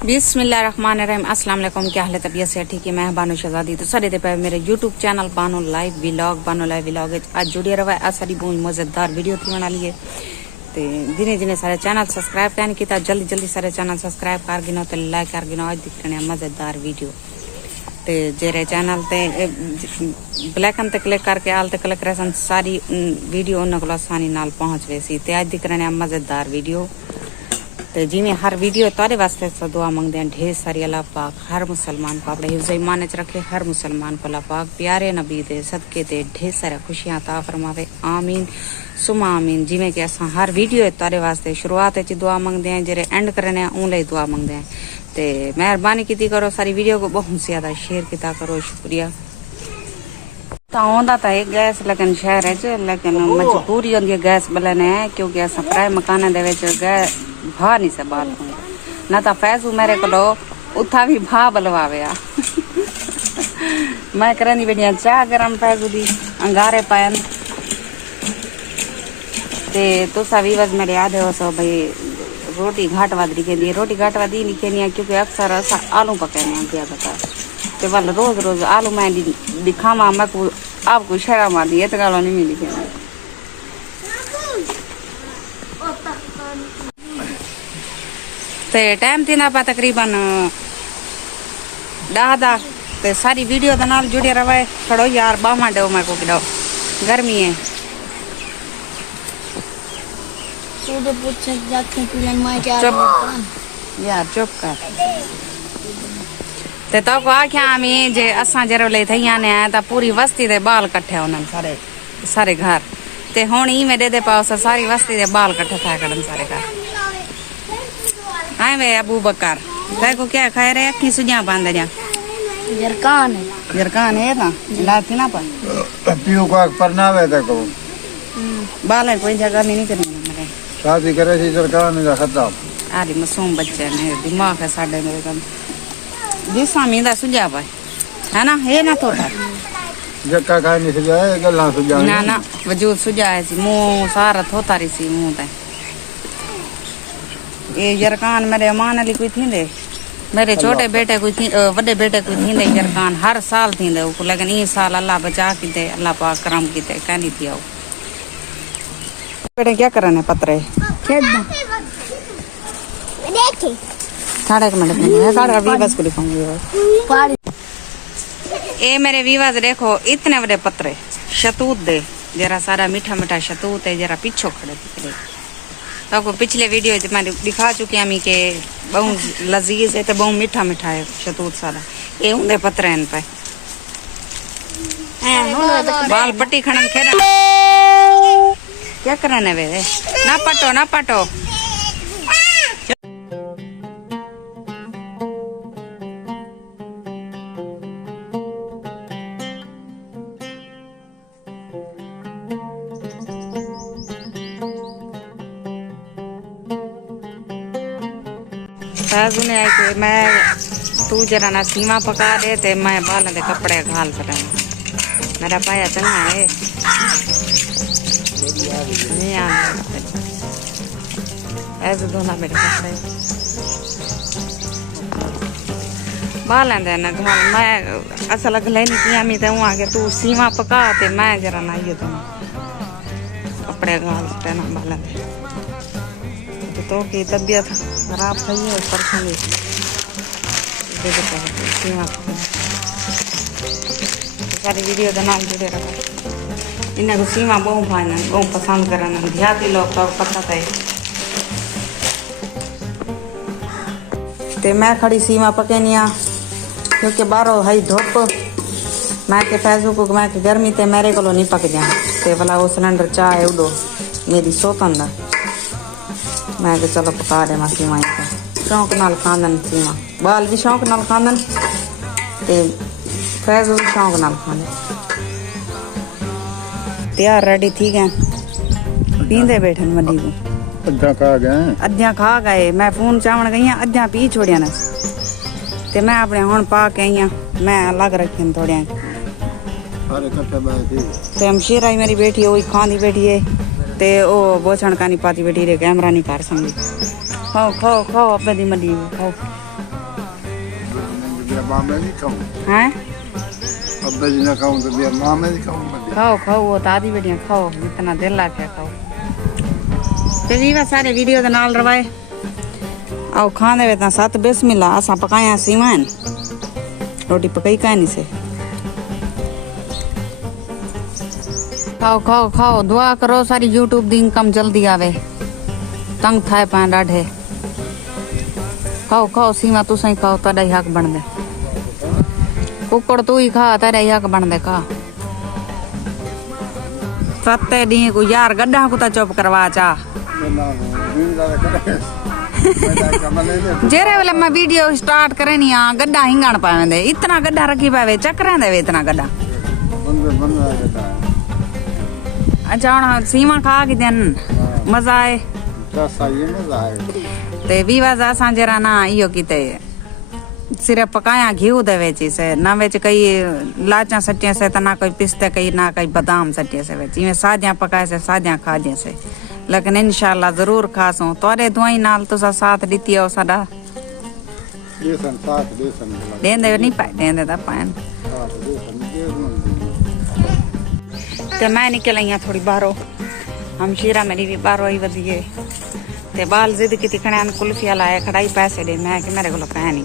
बिस्मिल्लाहिर्रहमानिर्रहीम। अस्सलाम वालेकुम। क्या हाल है? तबीयत से ठीक है? मैं बानो शहजादी। तो सारे पे मेरे YouTube channel Bano live vlog आज जुड़े रहा है। सारी बहुत मजेदार वीडियो थी बना लिए ते दिने दिने सारे चैनल सब्सक्राइब करने की जल्दी जल्दी सारे चैनल सब्सक्राइब कर गिनो तो लाइक कर गिनो। आज दिख रहे हैं मजेदार वीडियो ते जेरे चैनल ते ब्लैकन ते क्लिक करके आल ते क्लिक करे सारी वीडियो उन्होंने को आसानी नाल पहुंच वैसी ते आज दिख रहे हैं मजेदार वीडियो तो जिमें हर वीडियो तारे वास्ते दुआ मंगते हैं ढेर सारी। अल्लाह पाक हर मुसलमान को अपने हिफ्ज़ ईमान च रखे। हर मुसलमान को अल्लाह पाक प्यारे नबी दे सदके ते ढेर सारा खुशियां अता फरमावे। आमीन सुमा आमीन। जिमें कि असा हर वीडियो तारे वास्ते शुरुआत च दुआ मंगते हैं जेरे एंड करने उन दुआ मंगते हैं ते मेहरबानी की करो सारी वीडियो को बहुत ज्यादा शेयर किया करो। शुक्रिया। तो एक गैस लेकिन शहर है लेकिन मजबूरी होंगी गैस बलने है क्योंकि अस प्राय मकान गैस भा नहीं से बाल ना तो फैजू मेरे को उथा भी भा बलवावे मैं करनी बेटिया चाह गरम फैजू दी अंगारे पायन ते तुसा भी बस मेरे याद है सो भाई रोटी घाट वाद लिखे रोटी घाट वाद लिखे नहीं क्योंकि अक्सर अस आलू पकाने ज्यादातर ते वाल रोज रोज आलू मैं दिखावा मैं को आपको शर्म आती है तो गालो नहीं मिली ते टाइम थी ना पा तकरीबन 10 ते सारी वीडियो दे नाल जुड़े रहे। खड़ो यार बामा डो मैं को किडो गर्मी है यार चुप कर ते तो को आख्या हमें जे असा जरो ले थैया ने ता पूरी बस्ती दे बाल कट्ठे होने सारे सारे घर ते हुन ई में दे पाओ सारी बस्ती दे बाल कट्ठे था करन सारे घर। आए वे अबू बकर देखो क्या खाए रे अखी सुजा बांध जा जरकान है ना लाती ना पर पियो को परनावे देखो बाल कोई जगह नहीं करनी मेरे शादी करे सी जरकान ने खत्म आरी मासूम बच्चे ने दिमाग है साडे मेरे कम जिसा मींदा सुजा पाए है ना ये ना थोड़ा जक्का खाए नहीं सुजाए गल्ला सुजा ना ना वजूद सुजाए सी मुंह सारा थोता रही सी मुंह ते ये जरकान मेरे अमान अली कोई थी दे मेरे छोटे बेटे कोई थी बड़े बेटे कोई थी दे जरकान हर साल थी दे लेकिन ये साल अल्लाह बचा की दे अल्लाह पाक करम की दे कहनी थी आओ बेटे क्या करने पत्रे देखी साढ़े एक मिनट में साढ़े वीवास को दिखाऊंगी ये मेरे वीवास देखो इतने बड़े पत्रे शतूत दे जरा सारा मीठा मीठा शतूत है जरा पीछो खड़े पत्रे तो आपको पिछले वीडियो मैं दिखा चुकी हमी के बहुत लजीज है तो बहुत मीठा मीठा है शतूत सारा ये उन्दे पत्रे हैं पे बाल पट्टी खड़न खेरा क्या करने वे ना पटो फैजू ने आई मैं तू जरा ना सीमा पका दे ते मैं बाल दे कपड़े घाल कर मेरा पाया चंगा है नहीं आ ऐसे धोना मेरे कपड़े बाल दे ना घाल मैं असल अगले नहीं किया मैं तो आगे तू सीमा पका ते मैं जरा ना ये कपड़े घाल ते ना बाल दे तो की तबीयत खराब थी है परसों सारी वीडियो के नाम जुड़े रखा इन्हें को सीमा बहुत भाई बहुत पसंद करना देहाती लोग तो पता है ते मैं खड़ी सीमा पकेनिया क्योंकि बारो है धुप मैं के फैजू को मैं के गर्मी ते मेरे को नहीं पक जाए ते भला वो सिलेंडर चाह उडो मेरी सोतन दा मैं तो चलो पका दे सीमा शौक नाल खांदन सीमा बाल भी शौक नाल खांदन ते फैजू भी शौक नाल खांदे तैयार रेडी थी गए पींदे बैठन मडी को अद्धा खा गए मैं फोन चावण गई अद्धा पी छोड़िया न ते मैं अपने हुन पा के आई मैं अलग रखे थोड़े ते हमशीरा मेरी बेटी वही खांदी बैठी है ते ओ बोछण कानी पाती बैठी रे कैमरा नहीं कर संगी खाओ खाओ खाओ अपने दी मडी खाओ बिया मां में नहीं खाऊं हैं अब्बे जी ना खाऊं तो बिया मां में नहीं खाऊं मैं खाओ खाओ वो तो आदि बढ़िया खाओ जितना दिल ला पे खाओ ते वीवा सारे वीडियो दे नाल रवाए आओ खाने वे ता साथ बिस्मिल्लाह असा पकाया सीमान रोटी पकाई कानी से खाओ खाओ खाओ दुआ करो सारी यूट्यूब दी इनकम जल्दी आवे तंग थाए पाए डाढे खाओ खाओ सीमा तू सही खाओ तेरा ही हक बन दे कुकड़ तू ही खा तेरा ही हक बन दे खा सत्ते डी को यार गड्ढा को ता चुप करवा चा जेरे वेले मैं वीडियो स्टार्ट करे नी आ गड्ढा हिंगण पावे इतना गड्ढा रखी पावे चक्कर दे इतना गड्ढा अच्छा हुन सीमा खा के दिन मजा आए ते विवाज असा जरा ना इयो कीते सिर्फ पकाया घी दे वेची से ना वेच कई लाचा सटिया से ना कोई पिस्ते कई ना कई बादाम सटिया से वेच इवें सादियां पकाए से सादियां खा जे से लेकिन इंशाल्लाह जरूर खासो तोरे दुआई नाल तुसा साथ दीती हो साडा देसन साथ देसन देंदे नहीं पाए देंदे ता पाए ते मैं निकल आई थोड़ी बाहरों हम शीरा मेरी भी बाहरों ही वधी है ते बाल जिद की तिकने कुल्फिया लाए खड़ाई पैसे दे मैं कि मेरे को पै नहीं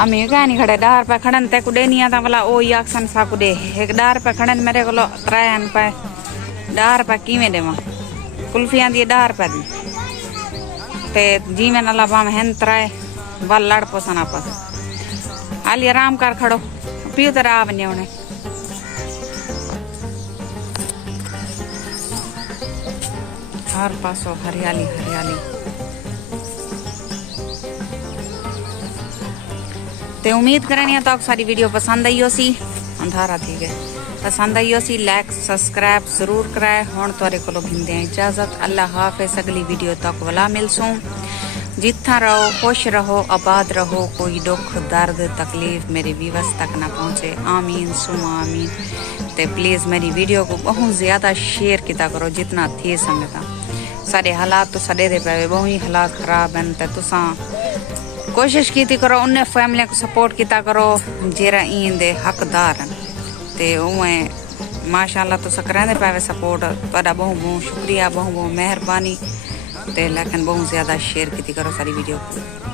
अमी कह नहीं खड़े 10 रुपए खड़न ते कुडे नहीं आता वाला ओ याक्सन सा कुडे एक 10 रुपए खड़न मेरे को 3 रुपए 10 रुपए किवें देवा कुल्फियां दी 10 रुपए दी ते जी में नला पाम हैं 3 वाल लड़ पोसन आपस हाली आराम कर खड़ो पियो तेरा आ बने उन्हें हर पासो हरियाली हरियाली ते उम्मीद करनी तो सारी वीडियो पसंद आई सी अंधारा थी गए पसंद आई सी लाइक सब्सक्राइब जरूर कराए हुण तुहाडे कोलों भिंदे इजाजत अल्लाह हाफिज अगली वीडियो तक वला मिलसूं जिथा रहो खुश रहो आबाद रहो कोई दुख दर्द तकलीफ मेरे व्यूअर्स तक ना पहुंचे आमीन सुमा आमीन ते प्लीज मेरी वीडियो को बहुत ज्यादा शेयर किया करो जितना थी समझता सारे हालात तो सड़े दे पे बहुत ही हालात खराब हैं तो तुसा कोशिश की करो उन्हें फैमिली को सपोर्ट किया करो जेरा इंदे हकदार ते उवें माशाअल्लाह तुसा करेंदे पे सपोर्ट तुहाडा बहुत बहुत शुक्रिया बहुत बहुत मेहरबानी ते लेकिन बहुत ज्यादा शेयर की करो सारी वीडियो को।